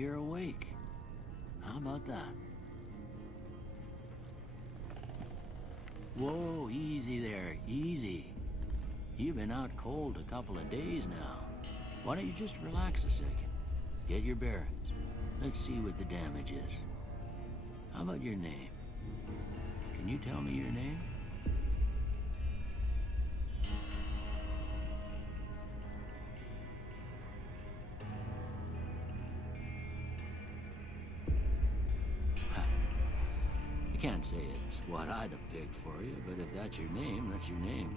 you're awake. How about that? Whoa, easy there, easy. You've been out cold a couple of days now. Why don't you just relax a second? Get your bearings. Let's see what the damage is. How about your name? Can you tell me your name? I can't say it's what I'd have picked for you, but if that's your name, that's your name.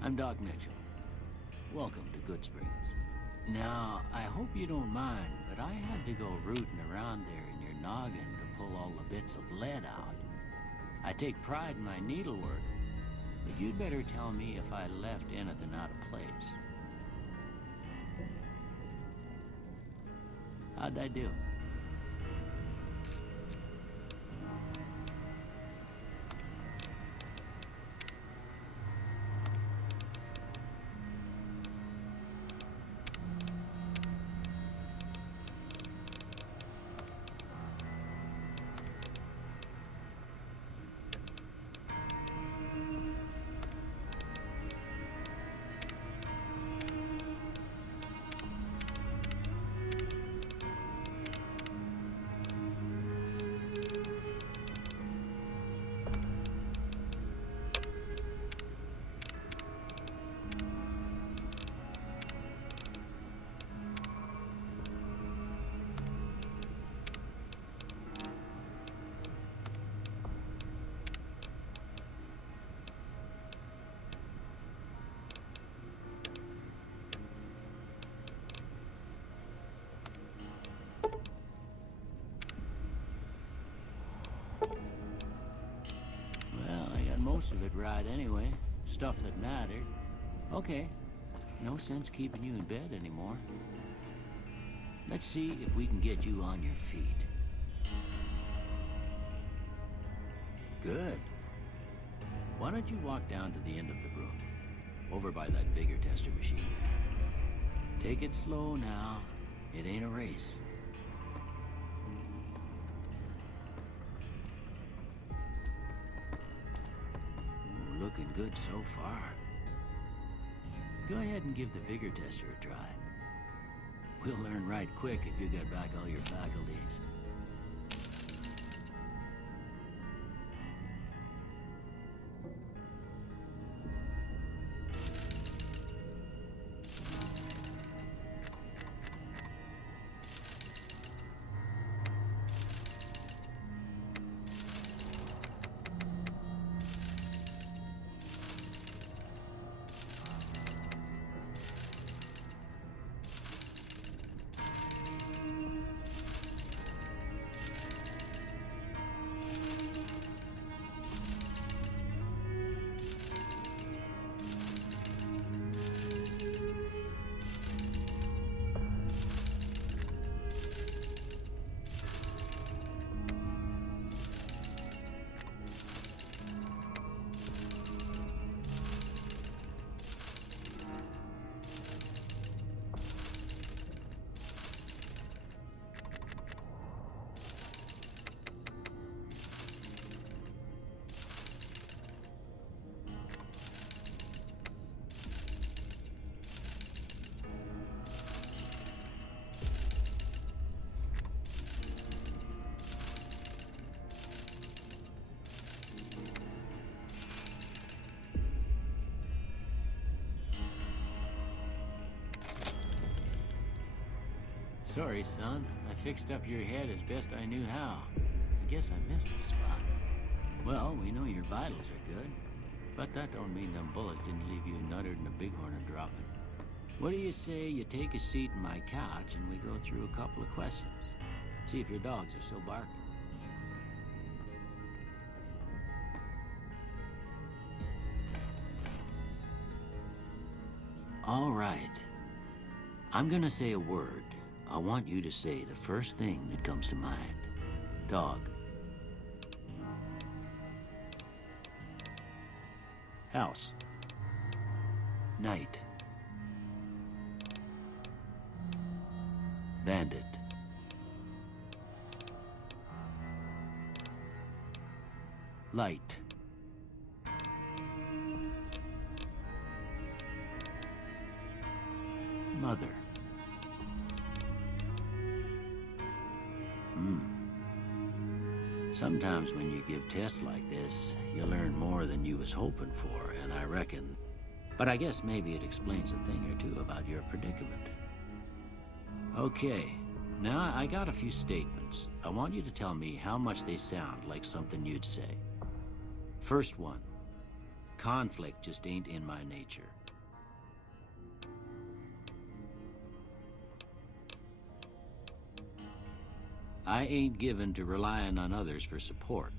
I'm Doc Mitchell. Welcome to Goodsprings. Now, I hope you don't mind, but I had to go rooting around there in your noggin to pull all the bits of lead out. I take pride in my needlework, but you'd better tell me if I left anything out of place. How'd I do? Most of it right anyway. Stuff that mattered. Okay. No sense keeping you in bed anymore. Let's see if we can get you on your feet. Good. Why don't you walk down to the end of the room? Over by that vigor tester machine there. Take it slow now. It ain't a race. Looking good so far. Go ahead and give the vigor tester a try. We'll learn right quick if you get back all your faculties. Sorry, son. I fixed up your head as best I knew how. I guess I missed a spot. Well, we know your vitals are good, but that don't mean them bullets didn't leave you nuttered and a bighorn are dropping. What do you say you take a seat in my couch and we go through a couple of questions? See if your dogs are still barking. All right. I'm gonna say a word. I want you to say the first thing that comes to mind. Dog. House. Night. Bandit. Light. Mother. Sometimes when you give tests like this, you learn more than you was hoping for, and I reckon... But I guess maybe it explains a thing or two about your predicament. Okay, now I got a few statements. I want you to tell me how much they sound like something you'd say. First one. Conflict just ain't in my nature. I ain't given to relying on others for support.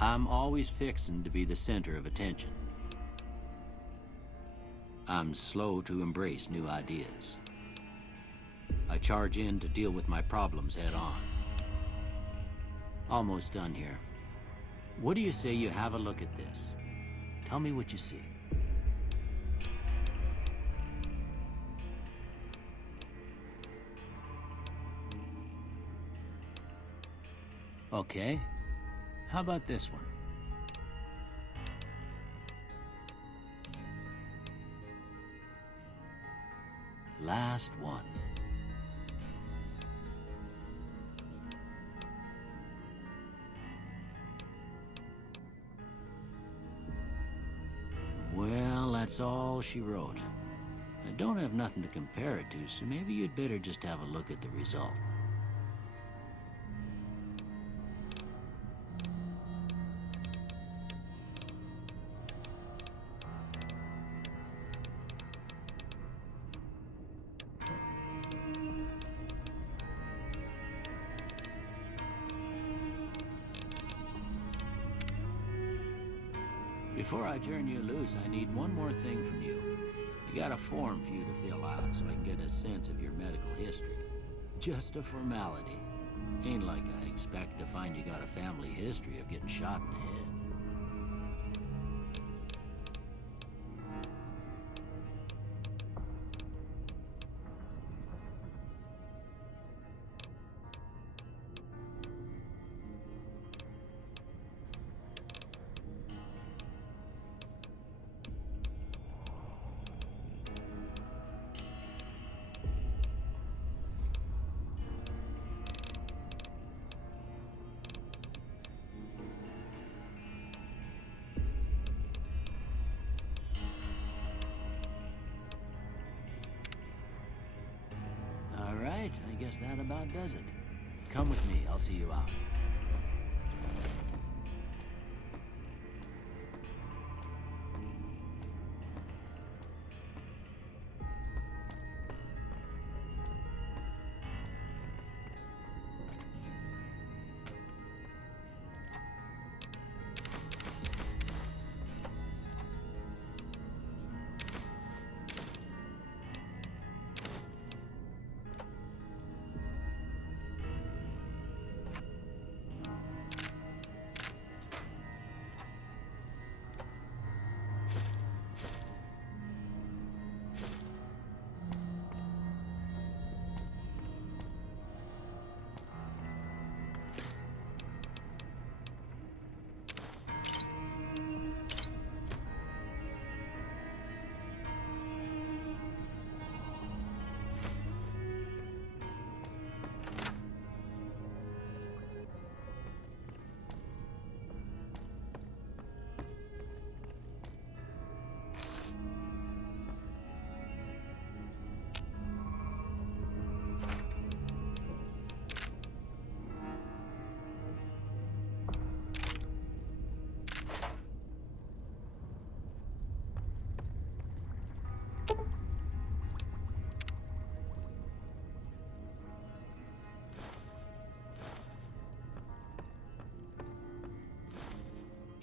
I'm always fixin' to be the center of attention. I'm slow to embrace new ideas. I charge in to deal with my problems head on. Almost done here. What do you say you have a look at this? Tell me what you see. Okay. How about this one? Last one. Well, that's all she wrote. I don't have nothing to compare it to, so maybe you'd better just have a look at the result. Before I turn you loose, I need one more thing from you. I got a form for you to fill out so I can get a sense of your medical history. Just a formality. Ain't like I expect to find you got a family history of getting shot in the head. Alright, I guess that about does it. Come with me, I'll see you out.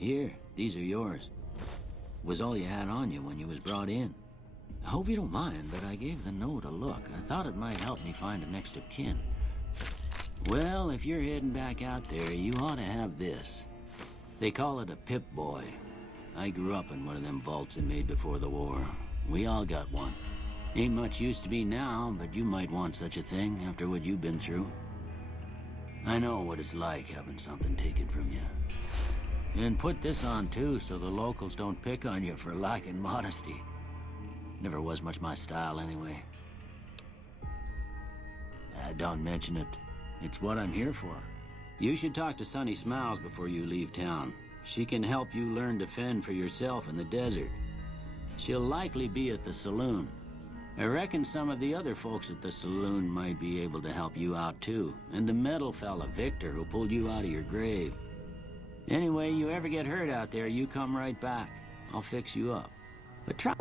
Here, these are yours. Was all you had on you when you was brought in. I hope you don't mind, but I gave the note a look. I thought it might help me find a next of kin. Well, if you're heading back out there, you ought to have this. They call it a Pip-Boy. I grew up in one of them vaults they made before the war. We all got one. Ain't much use to me now, but you might want such a thing after what you've been through. I know what it's like having something taken from you. And put this on too, so the locals don't pick on you for lacking modesty. Never was much my style anyway. Don't mention it. It's what I'm here for. You should talk to Sunny Smiles before you leave town. She can help you learn to fend for yourself in the desert. She'll likely be at the saloon. I reckon some of the other folks at the saloon might be able to help you out too. And the metal fella, Victor, who pulled you out of your grave. Anyway, you ever get hurt out there, you come right back. I'll fix you up. But try...